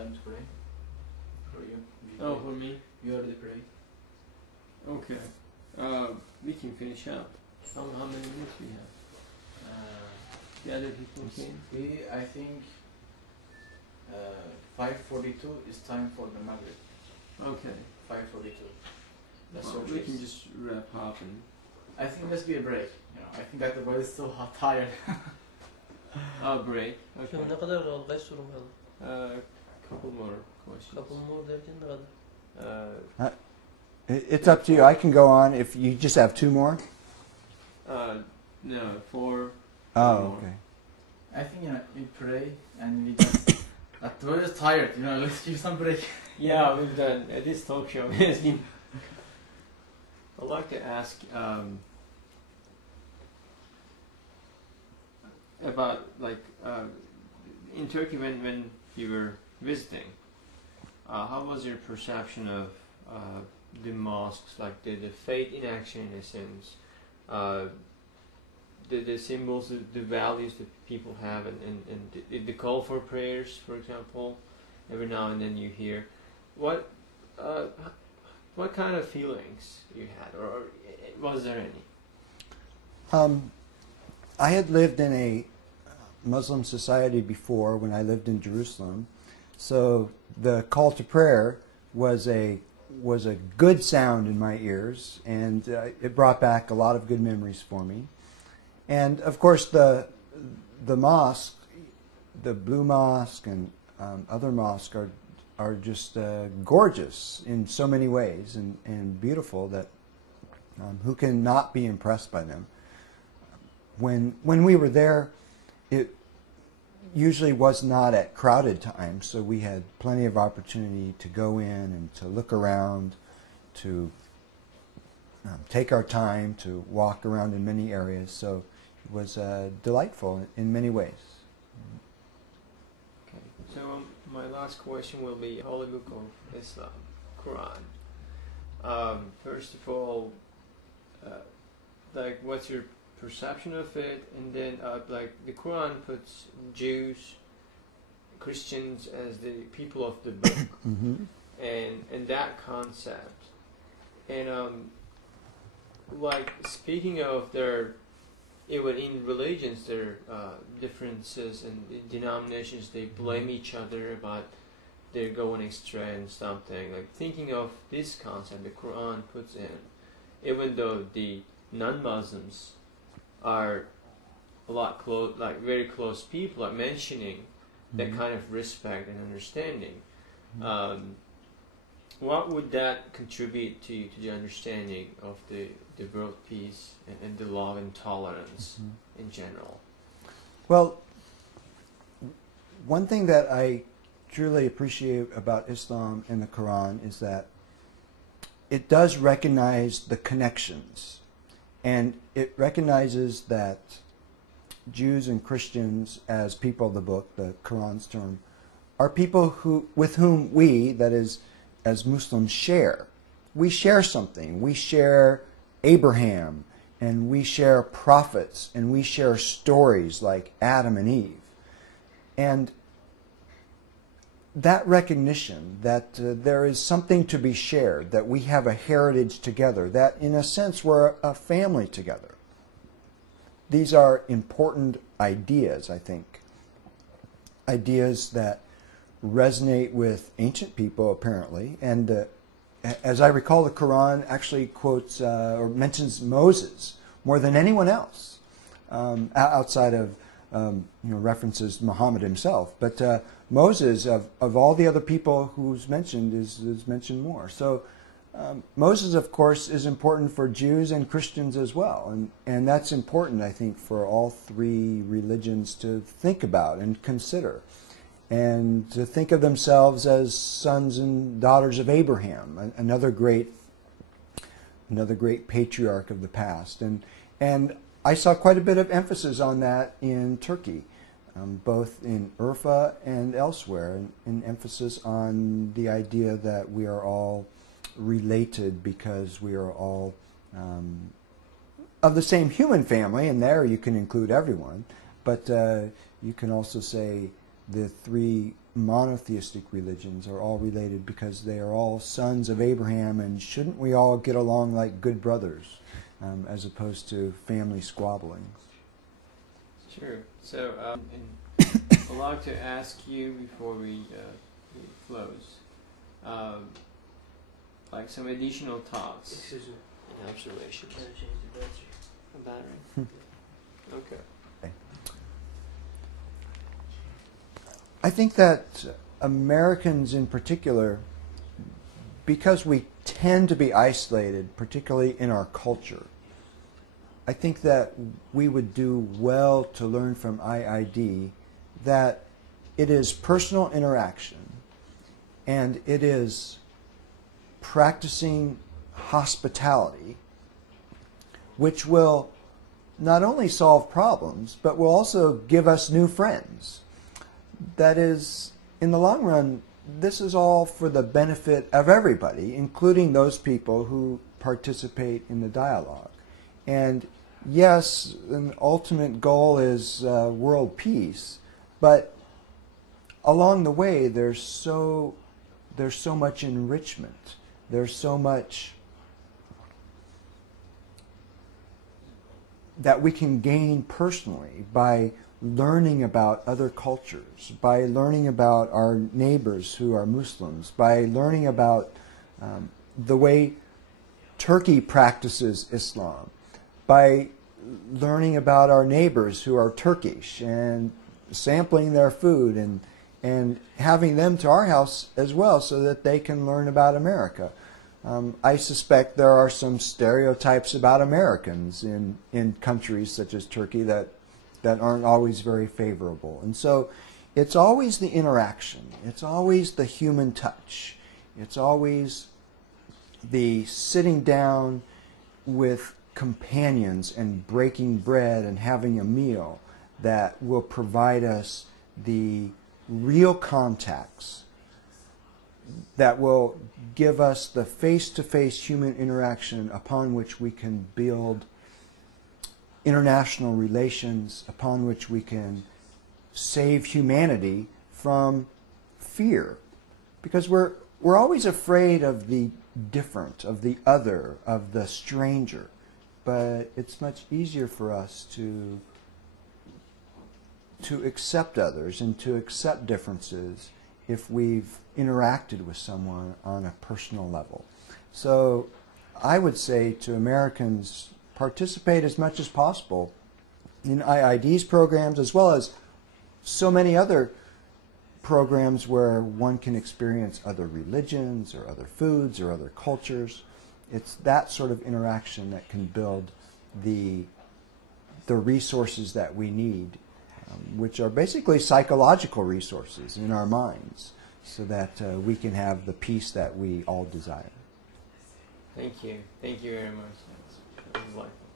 time to pray for you? Oh, for me? You already prayed. Okay. We can finish up. How many minutes we have? The other people came? I think 5:42 is time for the Maghrib. Okay. 5:42. That's Well, your we choice. can just wrap up and... I think let's be a break. You know, I think that the body is so hot, tired. Break. Okay. Şimdi ne kadar kaldı? Kaç sorum kaldı? Couple more questions. Couple more derken ne kadar? It's up to you. I can go on if you just have two more. No, 4 Oh, more. okay. I think we pray and we just. The body is tired. Let's give some break. Yeah, we've done this talk show. Has been. I'd like to ask about in Turkey when you were visiting. How was your perception of the mosques, like the faith in action in a sense, the symbols, the values that people have, and the call for prayers, for example, every now and then you hear. What kind of feelings you had, or was there any? I had lived in a Muslim society before when I lived in Jerusalem, so the call to prayer was a good sound in my ears, and it brought back a lot of good memories for me. And of course, the mosque, the Blue Mosque, and other mosques are just gorgeous in so many ways and beautiful that who can not be impressed by them. When we were there, it usually was not at crowded times, so we had plenty of opportunity to go in and to look around, to take our time, to walk around in many areas. So it was delightful in many ways. Okay, so my last question will be Holy Book of Islam, Quran. First of all, what's your perception of it? And then, the Quran puts Jews, Christians as the people of the book, and that concept. And speaking of even in religions, there are differences and denominations. They blame each other about they're going astray and something. Thinking of this concept, the Quran puts in, even though the non-Muslims are a lot very close people, mentioning that kind of respect and understanding. What would that contribute to the understanding of the world peace and the love and tolerance in general? Well, one thing that I truly appreciate about Islam and the Quran is that it does recognize the connections, and it recognizes that Jews and Christians, as people of the book, the Quran's term, are people with whom we, that is, as Muslims, share. We share something. We share Abraham, and we share prophets, and we share stories like Adam and Eve. And that recognition that there is something to be shared, that we have a heritage together, that in a sense we're a family together. These are important ideas, I think. Ideas that resonate with ancient people, apparently. And as I recall, the Quran actually quotes or mentions Moses more than anyone else, outside of references Muhammad himself. But Moses, of all the other people who's mentioned, is mentioned more. So Moses, of course, is important for Jews and Christians as well. And that's important, I think, for all three religions to think about and consider, and to think of themselves as sons and daughters of Abraham, another great patriarch of the past. And I saw quite a bit of emphasis on that in Turkey, both in Urfa and elsewhere, an emphasis on the idea that we are all related because we are all of the same human family, and there you can include everyone, but you can also say the three monotheistic religions are all related because they are all sons of Abraham, and shouldn't we all get along like good brothers as opposed to family squabblings? Sure. So, I'd like to ask you before we close, like some additional thoughts Excuse me. and observations. Can I change the battery? A battery? Okay. I think that Americans in particular, because we tend to be isolated, particularly in our culture, I think that we would do well to learn from IID that it is personal interaction and it is practicing hospitality which will not only solve problems but will also give us new friends. That is, in the long run, this is all for the benefit of everybody, including those people who participate in the dialogue. And yes, an ultimate goal is world peace, but along the way there's so much enrichment. There's so much that we can gain personally by learning about other cultures, by learning about our neighbors who are Muslims, by learning about the way Turkey practices Islam, by learning about our neighbors who are Turkish and sampling their food and having them to our house as well so that they can learn about America. I suspect there are some stereotypes about Americans in countries such as Turkey that aren't always very favorable. And so it's always the interaction. It's always the human touch. It's always the sitting down with companions and breaking bread and having a meal that will provide us the real contacts that will give us the face-to-face human interaction upon which we can build international relations, upon which we can save humanity from fear. Because we're always afraid of the different, of the other, of the stranger. But it's much easier for us to accept others and to accept differences if we've interacted with someone on a personal level. So I would say to Americans, participate as much as possible in IID's programs as well as so many other programs where one can experience other religions or other foods or other cultures. It's that sort of interaction that can build the resources that we need, which are basically psychological resources in our minds, so that we can have the peace that we all desire. Thank you. Thank you very much. That was delightful.